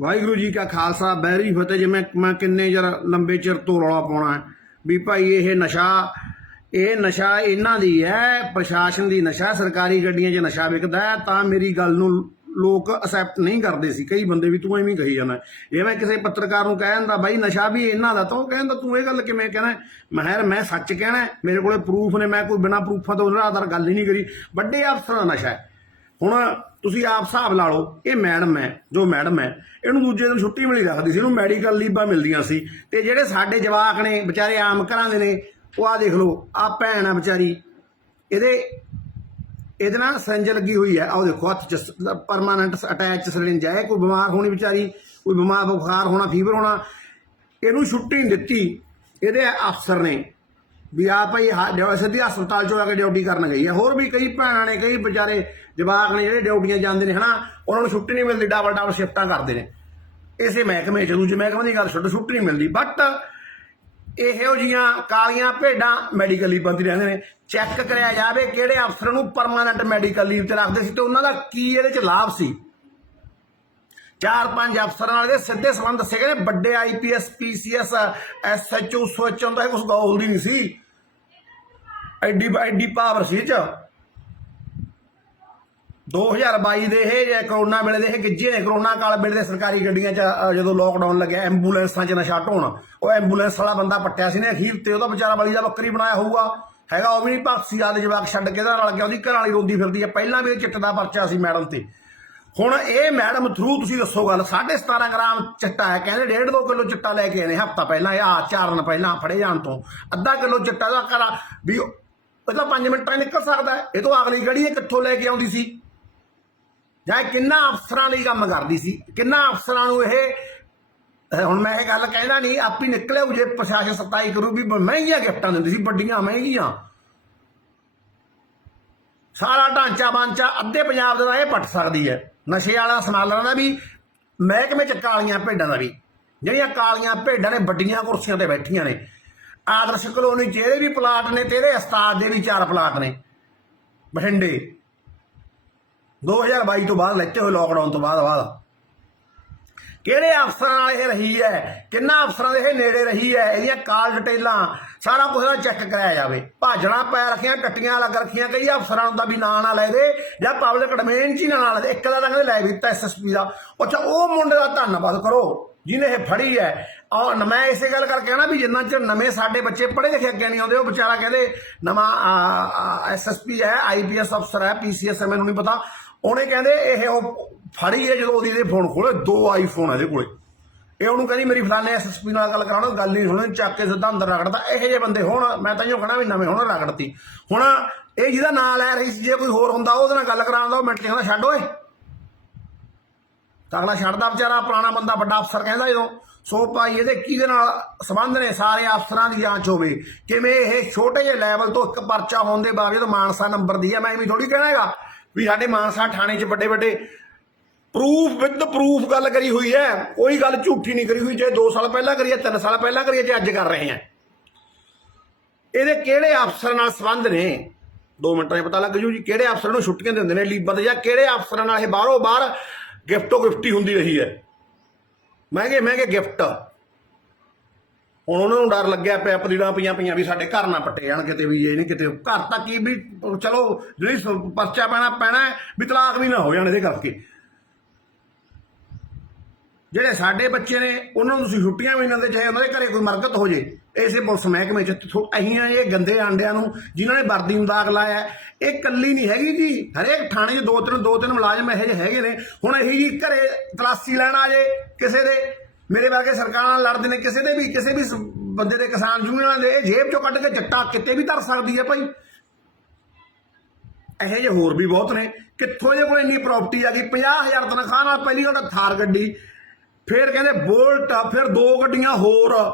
ਵਾਹਿਗੁਰੂ ਜੀ ਕਾ ਖਾਲਸਾ, ਬਹਿਰੀ ਫਤਿਹ ਜਿਵੇਂ ਮੈਂ ਕਿੰਨੇ ਜਰ ਲੰਬੇ ਚਿਰ ਤੋਂ ਰੌਲਾ ਪਾਉਣਾ ਹੈ। ਵੀ ਭਾਈ ਇਹ ਨਸ਼ਾ ਇਹ ਨਸ਼ਾ ਇਹਨਾਂ ਦੀ ਹੈ, ਪ੍ਰਸ਼ਾਸਨ ਦੀ ਨਸ਼ਾ, ਸਰਕਾਰੀ ਗੱਡੀਆਂ 'ਚ ਨਸ਼ਾ ਵਿਕਦਾ ਹੈ, ਤਾਂ ਮੇਰੀ ਗੱਲ ਨੂੰ ਲੋਕ ਅਸੈਪਟ ਨਹੀਂ ਕਰਦੇ ਸੀ। ਕਈ ਬੰਦੇ ਵੀ ਤੂੰ ਐਵੇਂ ਕਹੀ ਜਾਂਦਾ ਇਹ ਮੈਂ ਕਿਸੇ ਪੱਤਰਕਾਰ ਨੂੰ ਕਹਿ ਦਿੰਦਾ, ਬਾਈ, ਨਸ਼ਾ ਵੀ ਇਹਨਾਂ ਦਾ ਤਾਂ ਉਹ ਕਹਿੰਦਾ, ਤੂੰ ਇਹ ਗੱਲ ਕਿਵੇਂ ਕਹਿਣਾ ਹੈ? ਮੈਂ ਕਿਹਾ ਮੈਂ ਸੱਚ ਕਹਿਣਾ ਮੇਰੇ ਕੋਲੇ ਪ੍ਰੂਫ ਨੇ, ਮੈਂ ਕੋਈ ਬਿਨਾ ਪ੍ਰੂਫਾਂ ਤੋਂ ਉਹਨਾਂ ਆਧਾਰ ਗੱਲ ਹੀ ਨਹੀਂ ਕਰੀ। ਵੱਡੇ ਅਫਸਰਾਂ ਦਾ ਨਸ਼ਾ ਹੈ। ਹੁਣ ਤੁਸੀਂ ਆਪ ਹਿਸਾਬ ਲਾ ਲਓ, ਇਹ ਮੈਡਮ ਹੈ, ਜੋ ਮੈਡਮ ਹੈ, ਇਹਨੂੰ ਦੂਜੇ ਦਿਨ ਛੁੱਟੀ ਮਿਲੀ ਰੱਖਦੀ ਸੀ, ਇਹਨੂੰ ਮੈਡੀਕਲ ਲੀਵਾਂ ਮਿਲਦੀਆਂ ਸੀ। ਤੇ ਜਿਹੜੇ ਸਾਡੇ ਜਵਾਕ ਨੇ, ਵਿਚਾਰੇ ਆਮ ਘਰਾਂ ਦੇ ਨੇ, ਉਹ ਆ ਦੇਖ ਲਓ ਆ ਭੈਣ ਆ ਵਿਚਾਰੀ। ਇਹਦੇ ਇਹਦੇ ਨਾਲ ਸਿੰਜ ਲੱਗੀ ਹੋਈ ਹੈ। ਆਹ ਦੇਖੋ, ਹੱਥ ਚ ਪਰਮਾਨੈਂਟ ਅਟੈਚ ਸਿਰਿੰਜ ਹੈ। ਕੋਈ ਬਿਮਾਰ ਹੋਣੀ ਵਿਚਾਰੀ, ਕੋਈ ਬਿਮਾਰ, ਬੁਖਾਰ ਹੋਣਾ ਫੀਵਰ ਹੋਣਾ, ਇਹਨੂੰ ਛੁੱਟੀ ਨਹੀਂ ਦਿੱਤੀ। ਇਹਦੇ ਅਫਸਰ ਨੇ ਵੀ ਆ ਭਾਈ ਹਾ- ਸਿੱਧੀ ਹਸਪਤਾਲ ਚੋਂ ਆ ਕੇ ਡਿਊਟੀ ਕਰਨ ਗਈ ਹੈ। ਹੋਰ ਵੀ ਕਈ ਭੈਣਾਂ ਨੇ, ਕਈ ਵਿਚਾਰੇ ਜਵਾਕ ਨੇ ਜਿਹੜੇ ਡਿਊਟੀਆਂ ਜਾਂਦੇ ਨੇ, ਹਨਾ, ਉਹਨਾਂ ਨੂੰ ਛੁੱਟੀ ਨਹੀਂ ਮਿਲਦੀ ਡਬਲ ਡਬਲ ਸ਼ਿਫਟਾਂ ਕਰਦੇ ਨੇ। ਇਸੇ ਮਹਿਕਮੇ ਚ, ਦੂਜੇ ਮਹਿਕਮੇ ਦੀ ਗੱਲ ਛੱਡ, ਛੁੱਟੀ ਨਹੀਂ ਮਿਲਦੀ। ਬਟ ਇਹੋ ਜੀਆਂ ਕਾਲੀਆਂ ਭੇਡਾਂ ਮੈਡੀਕਲ ਲੀਵ ਬੰਦੀ ਰਹਿੰਦੇ ਨੇ। ਚੈੱਕ ਕਰਿਆ ਜਾਵੇ ਕਿਹੜੇ ਅਫਸਰ ਨੂੰ ਪਰਮਾਨੈਂਟ ਮੈਡੀਕਲ ਲੀਵ ਤੇ ਰੱਖਦੇ ਸੀ ਤੇ ਉਹਨਾਂ ਦਾ ਕੀ ਇਹਦੇ ਚ ਲਾਭ ਸੀ। ਚਾਰ ਪੰਜ ਅਫਸਰਾਂ ਨਾਲ ਦੇ ਸਿੱਧੇ ਸੰਬੰਧ ਦੱਸੇ ਗਏ ਨੇ। ਵੱਡੇ ਆਈਪੀਐਸ ਪੀਸੀਐਸ ਐਸਐਚਓ ਸੋਚ ਹੁੰਦਾ ਹੈ ਕੁਝ ਗੋਲ ਦੀ ਨਹੀਂ ਸੀ। ਐਡੀ ਐਡੀ ਪਾਵਰ ਸੀ ਚ। 2022 ਦੇ ਇਹ ਕਰੋਨਾ ਵੇਲੇ ਦੇ ਇਹ ਗਿੱਜੇ ਨੇ ਕਰੋਨਾ ਕਾਲ ਵੇਲੇ ਦੇ ਸਰਕਾਰੀ ਗੱਡੀਆਂ 'ਚ ਅ, ਜਦੋਂ ਲੋਕਡਾਊਨ ਲੱਗਿਆ ਐਂਬੂਲੈਂਸਾਂ 'ਚ ਨਸ਼ਾ ਢੋਣ। ਉਹ ਐਂਬੂਲੈਂਸ ਵਾਲਾ ਬੰਦਾ ਪੱਟਿਆ ਸੀ ਨੇ ਅਖੀਰ ਤੇ ਉਹਦਾ ਵਿਚਾਰਾ ਬਲੀ ਦਾ ਬੱਕਰੀ ਬਣਾਇਆ ਹੋਊਗਾ। ਹੈਗਾ ਉਹ ਵੀ ਨਹੀਂ ਭਗਸੀ ਆਲੇ ਜਵਾਕ ਛੱਡ ਕੇ ਇਹਦਾ ਰਲ ਗਿਆ ਉਹਦੀ ਘਰ ਵਾਲੀ ਰੋਂਦੀ ਫਿਰਦੀ ਹੈ ਪਹਿਲਾਂ ਵੀ ਇਹ ਚਿੱਟ ਦਾ ਪਰਚਾ ਸੀ ਮੈਡਮ ਤੇ। ਹੁਣ ਇਹ ਮੈਡਮ ਥਰੂ ਤੁਸੀਂ ਦੱਸੋ ਗੱਲ 17.5 ਗ੍ਰਾਮ ਚਿੱਟਾ ਹੈ ਕਹਿੰਦੇ 1.5 2 ਕਿਲੋ ਚਿੱਟਾ ਲੈ ਕੇ ਆਏ ਨੇ ਹਫਤਾ ਪਹਿਲਾਂ ਇਹ ਆ ਚਾਰ ਦਿਨ ਪਹਿਲਾਂ ਫੜੇ ਜਾਣ ਤੋਂ। ਅੱਧਾ ਕਿਲੋ ਚਿੱਟਾ ਦਾ ਕਰਾ ਵੀ ਇਹ ਤਾਂ 5 ਮਿੰਟਾਂ 'ਚ ਨਿਕਲ ਸਕਦਾ ਹੈ। ਇਹ ਤੋਂ ਅਗਲੀ ਗੜੀ ਇਹ ਕਿੱਥੋਂ ਲੈ ਕੇ ਆਉਂਦੀ ਸੀ? ਜਾਂ ਇਹ ਕਿੰਨਾ ਅਫਸਰਾਂ ਲਈ ਕੰਮ ਕਰਦੀ ਸੀ, ਕਿੰਨਾ ਅਫਸਰਾਂ ਨੂੰ ਇਹ ਹੁਣ ਮੈਂ ਇਹ ਗੱਲ ਕਹਿਣਾ ਨਹੀਂ, ਆਪ ਹੀ ਨਿਕਲੇ ਜੇ ਪ੍ਰਸ਼ਾਸਨ ਸਤਾਈ ਕਰੂ ਵੀ ਮਹਿੰਗੀਆਂ ਗਿਫਟਾਂ ਦਿੰਦੀ ਸੀ, ਵੱਡੀਆਂ ਮਹਿੰਗੀਆਂ। ਸਾਰਾ ਢਾਂਚਾ ਬਾਂਚਾ ਅੱਧੇ ਪੰਜਾਬ ਦਾ ਇਹ ਪੱਟ ਸਕਦੀ ਹੈ। ਨਸ਼ੇ ਵਾਲਾ ਸਨਾਲਰਾਂ ਦਾ ਵੀ, ਮਹਿਕਮੇ ਚ ਕਾਲੀਆਂ ਭੇਡਾਂ ਦਾ ਵੀ। ਜਿਹੜੀਆਂ ਕਾਲੀਆਂ ਭੇਡਾਂ ਨੇ, ਵੱਡੀਆਂ ਕੁਰਸੀਆਂ ਤੇ ਬੈਠੀਆਂ ਨੇ। ਆਦਰਸ਼ ਕਲੋਨੀ ਚ ਇਹਦੇ ਵੀ ਪਲਾਟ ਨੇ ਤੇ ਇਹਦੇ ਉਸਤਾਦ ਦੇ ਵੀ ਚਾਰ ਪਲਾਟ ਨੇ। ਬਠਿੰਡੇ। 2022 ਤੋਂ ਬਾਅਦ ਲੈਤੇ ਹੋਏ ਲੋਕਡਾਊਨ ਤੋਂ ਬਾਅਦ ਬਾਅਦ। ਕਿਹੜੇ ਅਫਸਰਾਂ ਨਾਲ ਇਹ ਰਹੀ ਹੈ? ਕਿੰਨਾ ਅਫਸਰਾਂ ਦੇ ਇਹ ਨੇੜੇ ਰਹੀ ਹੈ? ਇਹਦੀਆਂ ਕਾਲ ਡਿਟੇਲਾਂ ਸਾਰਾ ਕੁਝ ਦਾ ਚੈੱਕ ਕਰਾਇਆ ਜਾਵੇ। ਭਾਜਣਾ ਪੈ ਰੱਖੀਆਂ, ਟੱਟੀਆਂ ਲੱਗ ਰੱਖੀਆਂ, ਕਈ ਅਫਸਰਾਂ ਦਾ ਵੀ ਨਾਂ ਨਾ ਲੈ ਦੇ, ਜਾਂ ਪਬਲਿਕ ਡੋਮੇਨ 'ਚ ਹੀ ਨਾ ਲੈ ਦੇ। ਇੱਕ ਦਾ ਤਾਂ ਕਹਿੰਦੇ ਲੈ ਵੀ ਦਿੱਤਾ ਐਸਐਸਪੀ ਦਾ। ਅੱਛਾ, ਉਹ ਮੁੰਡੇ ਦਾ ਧੰਨਵਾਦ ਕਰੋ, ਜਿਹਨੇ ਇਹ ਫੜੀ ਹੈ। ਔਰ ਮੈਂ ਇਸੇ ਗੱਲ ਕਰਕੇ ਕਹਿਣਾ ਵੀ ਜਿੰਨਾ ਚਿਰ ਨਵੇਂ ਸਾਡੇ ਬੱਚੇ ਪੜ੍ਹੇ ਲਿਖੇ ਅੱਗੇ ਨਹੀਂ ਆਉਂਦੇ, ਉਹ ਵਿਚਾਰਾ ਕਹਿੰਦੇ, ਨਵਾਂ ਐਸਐਸਪੀ ਹੈ ਆਈਪੀਐਸ ਅਫਸਰ ਹੈ ਪੀਸੀਐਸ ਹੈ ਮੈਨੂੰ ਨਹੀਂ ਪਤਾ। ਉਹਨੇ ਕਹਿੰਦੇ ਇਹ ਉਹ ਫੜੀ ਹੈ ਜਦੋਂ ਉਹਦੀ ਦੇ ਫੋਨ ਖੋਲੇ ਦੋ ਆਈਫੋਨ ਆ ਇਹਦੇ ਕੋਲੇ। ਇਹ ਉਹਨੂੰ ਕਹਿੰਦੀ, ਮੇਰੀ ਫਲਾਣੇ ਐਸਐਸਪੀ ਨਾਲ ਗੱਲ ਕਰਾਉਣਾ, ਗੱਲ ਨਹੀਂ ਸੁਣਨੀ, ਚੱਕ ਕੇ ਸਿੱਧਾ ਅੰਦਰ ਰਗੜਦਾ ਇਹੋ ਜਿਹੇ ਬੰਦੇ ਹੋਣ, ਮੈਂ ਤਾਂ ਇਹੋ ਕਹਣਾ ਵੀ ਨਵੇਂ ਹੋਣ ਰਗੜਤੀ ਹੁਣ ਇਹ ਜਿਹਦਾ ਨਾਂ ਲੈ ਰਹੀ ਸੀ, ਜੇ ਕੋਈ ਹੋਰ ਹੁੰਦਾ, ਉਹਦੇ ਨਾਲ ਗੱਲ ਕਰਾਉਂਦਾ ਉਹ ਮਿੰਟ ਕਹਿੰਦਾ, ਛੱਡ ਓਏ। ਤਾਂ ਅਗਲਾ ਛੱਡਦਾ ਵਿਚਾਰਾ, ਪੁਰਾਣਾ ਬੰਦਾ, ਵੱਡਾ ਅਫਸਰ ਕਹਿੰਦਾ ਜਦੋਂ ਸੋ ਭਾਈ, ਇਹਦੇ ਕਿਹਦੇ ਨਾਲ ਸੰਬੰਧ ਨੇ? ਸਾਰੇ ਅਫਸਰਾਂ ਦੀ ਜਾਂਚ ਹੋਵੇ। ਕਿਵੇਂ ਇਹ ਛੋਟੇ ਜਿਹੇ ਲੈਵਲ ਤੋਂ ਇੱਕ ਪਰਚਾ ਹੋਣ ਦੇ ਬਾਵਜੂਦ ਮਾਨਸਾ ਨੰਬਰ ਦੀ ਹੈ ਮੈਂ ਐਵੇਂ ਥੋੜੀ ਕਹਿਣਾ ਹੈਗਾ। ਵੀ ਸਾਡੇ ਮਾਨਸਾ ਥਾਣੇ 'ਚ ਵੱਡੇ ਵੱਡੇ ਪ੍ਰੂਫ ਵਿਦ ਪ੍ਰੂਫ ਗੱਲ ਕਰੀ ਹੋਈ ਹੈ। ਕੋਈ ਗੱਲ ਝੂਠੀ ਨਹੀਂ ਕਰੀ ਹੋਈ, ਜੇ 2 ਸਾਲ ਪਹਿਲਾਂ ਕਰੀ ਹੈ 3 ਸਾਲ ਪਹਿਲਾਂ ਕਰੀ ਹੈ, ਜੇ ਅੱਜ ਕਰ ਰਹੇ ਹਾਂ। ਇਹਦੇ ਕਿਹੜੇ ਅਫਸਰ ਨਾਲ ਸੰਬੰਧ ਨੇ? 2 ਮਿੰਟਾਂ 'ਚ ਪਤਾ ਲੱਗ ਜੂ ਜੀ, ਕਿਹੜੇ ਅਫਸਰ ਨੂੰ ਛੁੱਟੀਆਂ ਦਿੰਦੇ ਨੇ ਲੀਬਾਂ ਤੇ ਜਾਂ ਕਿਹੜੇ ਅਫਸਰਾਂ ਨਾਲ ਇਹ ਬਾਹਰੋਂ ਬਾਹਰ ਗਿਫਟੋ ਗਿਫਟੀ ਹੁੰਦੀ ਰਹੀ ਹੈ। ਮਹਿੰਗੇ ਮਹਿੰਗੇ ਗਿਫਟ ਹੁਣ ਉਹਨਾਂ ਨੂੰ ਡਰ ਲੱਗਿਆ ਪਿਆ, ਪਲੀੜਾਂ ਪਈਆਂ ਪਈਆਂ ਵੀ ਸਾਡੇ ਘਰ ਨਾ ਪੱਟੇ ਜਾਣ ਕਿਤੇ ਵੀ, ਇਹ ਨਹੀਂ ਕਿਤੇ, ਘਰ ਤੱਕ ਕੀ ਵੀ, ਚਲੋ, ਜਿਹੜੀ ਪਰਚਾ ਪੈਣਾ ਪੈਣਾ ਵੀ ਤਲਾਕ ਵੀ ਨਾ ਹੋ ਜਾਣ ਇਹਦੇ ਕਰਕੇ। ਜਿਹੜੇ ਸਾਡੇ ਬੱਚੇ ਨੇ, ਉਹਨਾਂ ਨੂੰ ਤੁਸੀਂ ਛੁੱਟੀਆਂ ਵੀ ਨਾ ਦੇ, ਚਾਹੇ ਉਹਨਾਂ ਦੇ ਘਰੇ ਕੋਈ ਮਰਗਤ ਹੋ ਜੇ, ਇਸੇ ਪੁਲਿਸ ਮਹਿਕਮੇ ਚ ਥੋ- ਅਹੀਆਂ ਇਹ ਗੰਦੇ ਆਂਡਿਆਂ ਨੂੰ, ਜਿਨ੍ਹਾਂ ਨੇ ਵਰਦੀ ਨੂੰ ਦਾਗ ਲਾਇਆ, ਇਹ ਕੱਲੀ ਨਹੀਂ ਹੈਗੀ ਜੀ। ਹਰੇਕ ਥਾਣੇ 'ਚ ਦੋ ਤਿੰਨ ਦੋ ਤਿੰਨ ਮੁਲਾਜ਼ਮ ਇਹੋ ਜਿਹੇ ਹੈਗੇ ਨੇ। ਹੁਣ ਇਹੀ ਜੀ ਘਰੇ ਤਲਾਸੀ ਲੈਣ ਆ ਜੇ ਕਿਸੇ ਦੇ ਮੇਰੇ ਵਰਗੇ ਸਰਕਾਰਾਂ ਨਾਲ ਲੜਦੇ ਨੇ, ਕਿਸੇ ਦੇ ਵੀ, ਕਿਸੇ ਵੀ ਸ- ਬੰਦੇ ਦੇ ਕਿਸਾਨ ਯੂਨੀਅਨਾਂ ਦੇ, ਇਹ ਜੇਬ ਚੋਂ ਕੱਢ ਕੇ ਜੱਟਾ ਕਿਤੇ ਵੀ ਧਰ ਸਕਦੀ ਹੈ ਭਾਈ। ਇਹੋ ਜਿਹੇ ਹੋਰ ਵੀ ਬਹੁਤ ਨੇ। ਕਿੱਥੋਂ ਇਹਦੇ ਕੋਲ ਇੰਨੀ ਪ੍ਰਾਪਰਟੀ ਆ ਗਈ? 50000 ਤਨਖਾਹ ਨਾਲ ਪਹਿਲੀ ਗੱਲ ਥਾਰ ਗੱਡੀ। ਫਿਰ ਕਹਿੰਦੇ ਬੋਲਟ ਫਿਰ ਦੋ ਗੱਡੀਆਂ ਹੋਰ।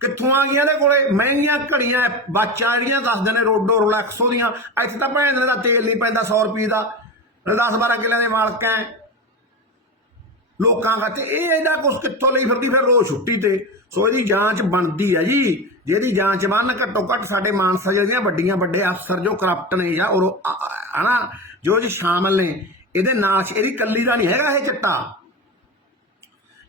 ਕਿੱਥੋਂ ਆ ਗਈਆਂ ਇਹਦੇ ਕੋਲੇ? ਮਹਿੰਗੀਆਂ ਘੜੀਆਂ, ਬਾਚਾਂ ਜਿਹੜੀਆਂ ਦੱਸਦੇ ਨੇ ਰੋਡੋ ਰੋਲੈਕਸੋ ਦੀਆਂ। ਇੱਥੇ ਤਾਂ ਭੈਣ ਦਾ ਤੇਲ ਨਹੀਂ ਪੈਂਦਾ 100 ਰੁਪਏ ਦਾ। 10 12 ਕਿੱਲਿਆਂ ਦੇ ਮਾਲਕ ਐ। ਲੋਕਾਂ ਖਾਤੇ, ਇਹ ਇਹਦਾ ਕੁਛ ਕਿੱਥੋਂ ਲਈ ਫਿਰਦੀ? ਫਿਰ ਰੋਜ਼ ਛੁੱਟੀ ਤੇ। ਸੋ ਇਹਦੀ ਜਾਂਚ ਬਣਦੀ ਹੈ ਜੀ। ਜੇ ਇਹਦੀ ਜਾਂਚ ਬੰਨ ਘੱਟੋ ਘੱਟ ਸਾਡੇ ਮਾਨਸਾ ਜਿਹੜੀਆਂ ਵੱਡੀਆਂ ਵੱਡੇ ਅਫਸਰ ਜੋ ਕਰਪਟ ਨੇ ਜਾਂ ਉਹ ਹਨਾ, ਜੋ ਜੀ ਸ਼ਾਮਲ ਨੇ, ਇਹਦੇ ਨਾਲ ਇਹਦੀ ਕੱਲੀ ਦਾ ਨਹੀਂ ਹੈਗਾ ਇਹ ਚਿੱਟਾ।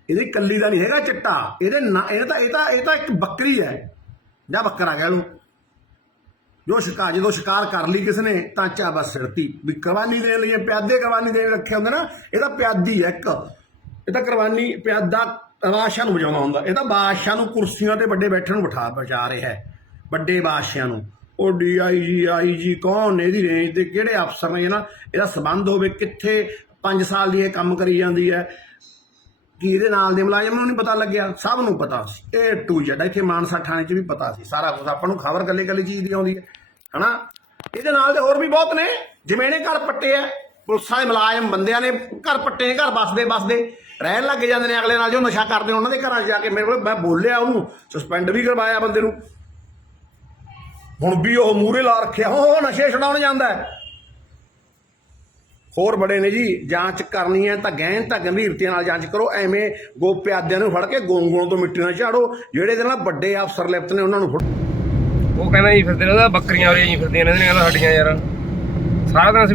ਇਹਦੀ ਕੱਲੀ ਦਾ ਨਹੀਂ ਹੈਗਾ ਚਿੱਟਾ। ਇਹਦੇ ਨਾ, ਇਹ ਤਾਂ ਇਹ ਤਾਂ ਇਹ ਤਾਂ ਇੱਕ ਬੱਕਰੀ ਹੈ। ਜਾਂ ਬੱਕਰਾ ਕਹਿ ਲਓ। ਜੋ ਸ਼ਿਕਾਰ ਜਦੋਂ ਸ਼ਿਕਾਰ ਕਰ ਲਈ ਕਿਸ ਨੇ, ਤਾਂ ਚਾ ਬਸ ਸਿਰਤੀ ਵੀ ਕੁਰਬਾਨੀ ਦੇਣ ਲਈ ਪਿਆਦੇ ਕੁਰਬਾਨੀ ਦੇਣ ਰੱਖੇ ਹੁੰਦੇ ਨਾ, ਇਹ ਤਾਂ ਪਿਆਦੀ ਹੈ ਇੱਕ। ਇਹ ਤਾਂ ਕੁਰਬਾਨੀ ਪਿਆਦਾ ਬਾਦਸ਼ਾਹ ਨੂੰ ਵਜਾਉਂਦਾ ਹੁੰਦਾ। ਇਹ ਤਾਂ ਬਾਦਸ਼ਾਹ ਨੂੰ ਕੁਰਸੀਆਂ ਤੇ ਵੱਡੇ ਬੈਠਣ ਨੂੰ ਬਿਠਾ ਬਚਾ ਰਿਹਾ ਹੈ। ਵੱਡੇ ਬਾਦਸ਼ਾਹ ਨੂੰ। ਉਹ ਡੀਆਈਜੀ ਆਈਜੀ ਕੌਣ ਨੇ? ਇਹਦੀ ਰੇਂਜ ਤੇ ਕਿਹੜੇ ਅਫਸਰ ਨੇ? ਨਾ ਇਹਦਾ ਸਬੰਧ ਹੋਵੇ ਕਿੱਥੇ 5 ਸਾਲ ਦੀ ਇਹ ਕੰਮ ਕਰੀ ਜਾਂਦੀ ਹੈ। ਕਿ ਇਹਦੇ ਨਾਲ ਦੇ ਮੁਲਾਜ਼ਮ ਨੂੰ ਨਹੀਂ ਪਤਾ ਲੱਗਿਆ? ਸਭ ਨੂੰ ਪਤਾ ਸੀ। ਇਹ ਟੂ ਜੈਡ ਇੱਥੇ ਮਾਨਸਾ ਥਾਣੇ 'ਚ ਵੀ ਪਤਾ ਸੀ। ਸਾਰਾ ਕੁਝ ਆਪਾਂ ਨੂੰ ਖਬਰ ਕੱਲੀ ਕੱਲੀ ਚੀਜ਼ ਦੀ ਆਉਂਦੀ ਹੈ। ਹਨਾ? ਇਹਦੇ ਨਾਲ ਦੇ ਹੋਰ ਵੀ ਬਹੁਤ ਨੇ। ਜਿਵੇਂ ਇਹਨੇ ਘਰ ਪੱਟੇ ਆ। ਪੁਲਿਸਾਂ ਦੇ ਮੁਲਾਜ਼ਮ ਬੰਦਿਆਂ ਨੇ ਘਰ ਪੱਟੇ ਘਰ ਬਸਦੇ ਬਸਦੇ ਰਹਿਣ ਲੱਗ ਜਾਂਦੇ ਨੇ ਅਗਲੇ ਨਾਲ ਜੋ ਨਸ਼ਾ ਕਰਦੇ ਉਹਨਾਂ ਦੇ ਘਰਾਂ ਜਾ ਕੇ ਮੇਰੇ ਕੋਲ ਮੈਂ ਬੋਲਿਆ ਉਹਨੂੰ ਸਸਪੈਂਡ ਵੀ ਕਰਵਾਇਆ ਬੰਦੇ ਨੂੰ। ਹੁਣ ਵੀ ਉਹ ਮੂਰੇ ਲਾ ਰੱਖਿਆ ਉਹ ਨਸ਼ੇ ਛਡਾਉਣ ਜਾਂਦਾ ਹੋਰ ਬੜੇ ਨੇ ਜੀ, ਜਾਂਚ ਕਰਨੀ ਹੈ ਤਾਂ ਗਹਿਨ ਤਾਂ ਗੰਭੀਰਤੀ ਨਾਲ ਜਾਂਚ ਕਰੋ, ਐਵੇਂ ਗੋਪਿਆਦਿਆਂ ਨੂੰ ਫੜ ਕੇ ਗੋਂਗੋਂ ਤੋਂ ਮਿੱਟੀ ਨਾਲ ਝਾੜੋ, ਜਿਹੜੇ ਇਹਦੇ ਨਾਲ ਵੱਡੇ ਅਫਸਰ ਲਿਪਤ ਨੇ, ਉਹਨਾਂ ਨੂੰ ਫੜੋ ਉਹ ਕਹਿੰਦਾ ਜੀ ਫਿਰਦੇ ਨੇ, ਉਹਦਾ ਬੱਕਰੀਆਂ ਉਰੇ ਜੀ ਫਿਰਦੀਆਂ ਨੇ, ਕਹਿੰਦਾ ਸਾਡੀਆਂ ਯਾਰ। ਸਾਰਾ ਦਿਨ